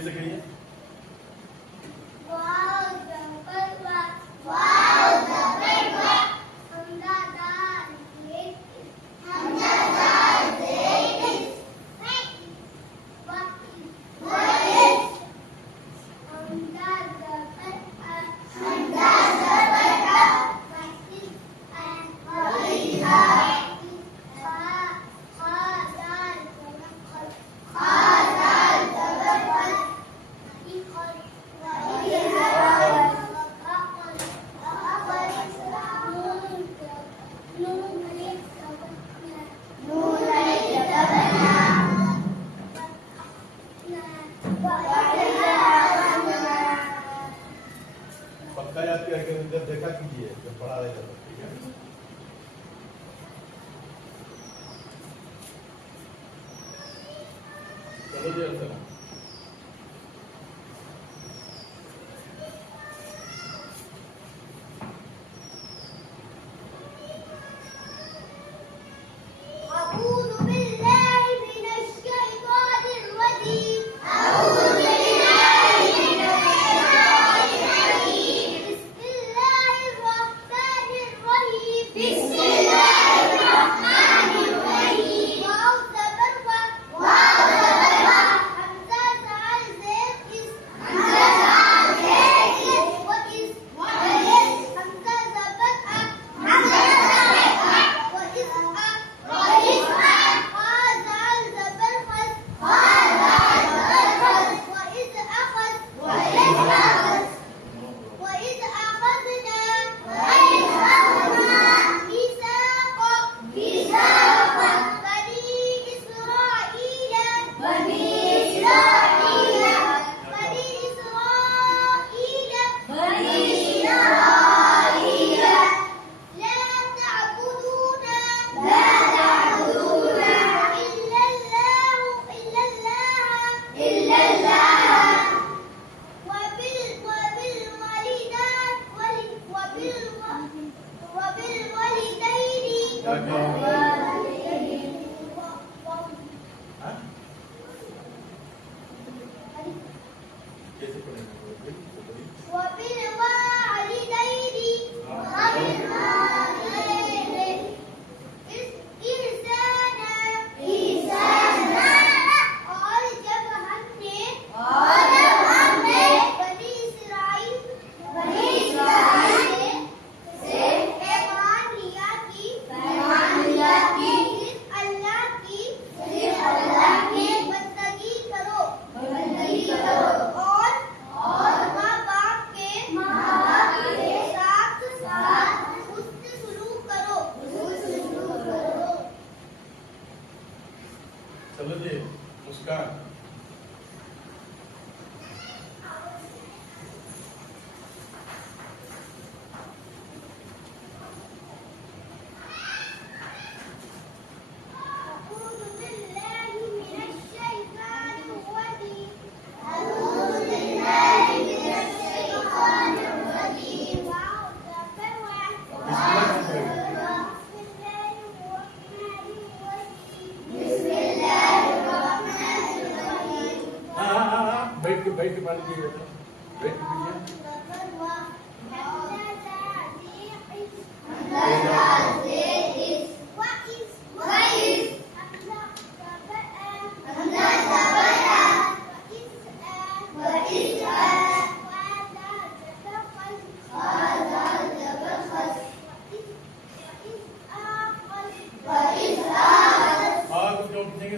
फिर से कहिए। पक्का याद करके जब देखा कीजिए जब पढ़ा रहेगा तो, ठीक है। चलो जी सर। चलो जी मुस्कान। बैठ के पानी पीजिए बेटा, बैठ के पीजिए।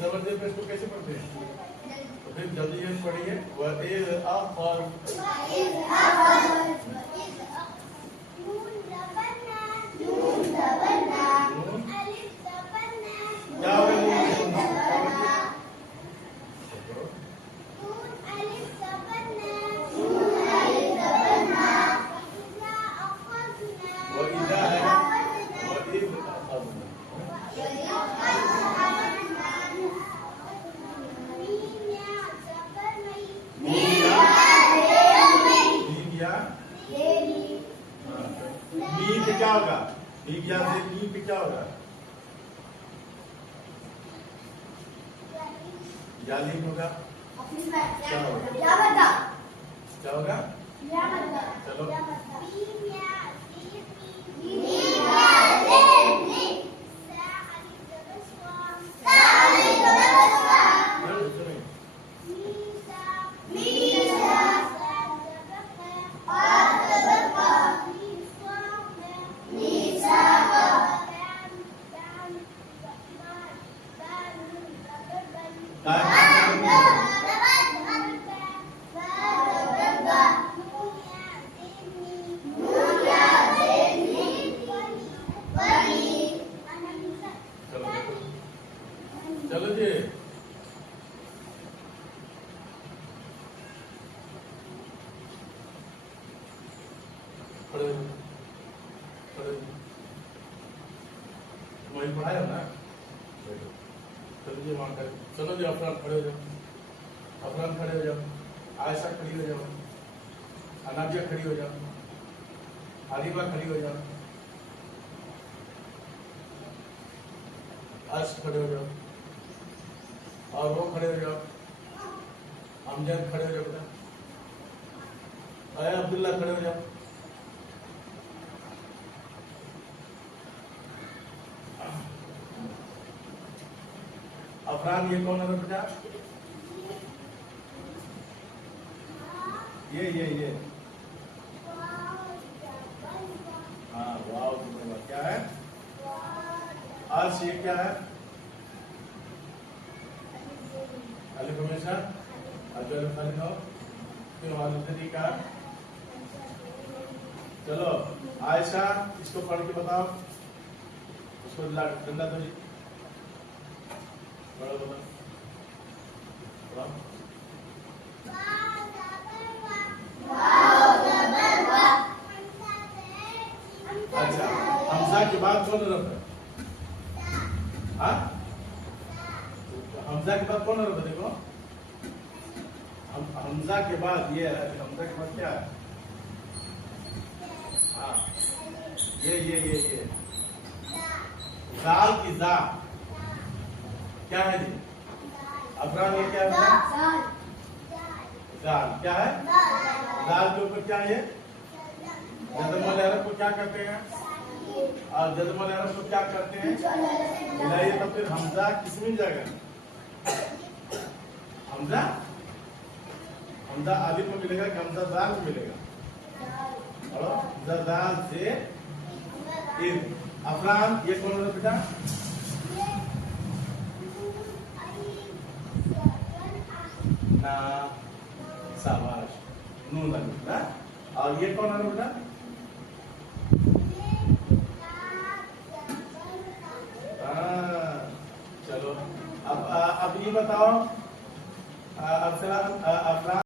जबरदस्त इसको कैसे पढ़ते हैं? तो फिर जल्दी जल्दी पढ़िए। वइज़ अख़ज़ क्या होगा? विज्ञान से नी पे क्या होगा? यालीन होगा। क्या होगा? चलो चलो जी, खड़े वही पढ़ाया ना। चलो जी वहाँ कर, चलो जी अफरान खड़े हो जाओ, अफरान खड़े हो जाओ, आयशा खड़ी हो जाओ, अनाबिया खड़ी हो जाओ, आरिबा खड़ी हो जाओ, अर्श खड़े हो जाओ, और वो खड़े हो जाओ, अमजद खड़े हो जाओ बेटा, अरे अब्दुल्ला खड़े हो जाओ, अफरान ये कौन है बेटा? ये हाँ वाह, क्या है? अर्श ये क्या है? अलिफ हमेशा अजल खाली हो, फिर वालिद का। चलो आयशा इसको पढ़ के बताओ, उसको डंडा दो जी, बड़ा बताओ। अच्छा, हमजा के बाद कौन रब है? हाँ, हमजा के बाद कौन रब है? देखो हमजा के बाद ये है, हमजा के बाद क्या है? हाँ ये जाल की जा क्या है जी? अफरान ये क्या है? जाल क्या है? जाल के ऊपर क्या है? जज़मल अरब को क्या करते हैं? और जज़मल अरब को क्या करते हैं? मिलाइए तो फिर हमजा किस में जाएगा? हमजा आलिफ में मिलेगा कि हमजा दाल में मिलेगा? और दाल से अफरान ये कौन है बेटा? ना, शाबाश, नून ना। और ये कौन है बेटा? चलो अब ये बताओ, अफरान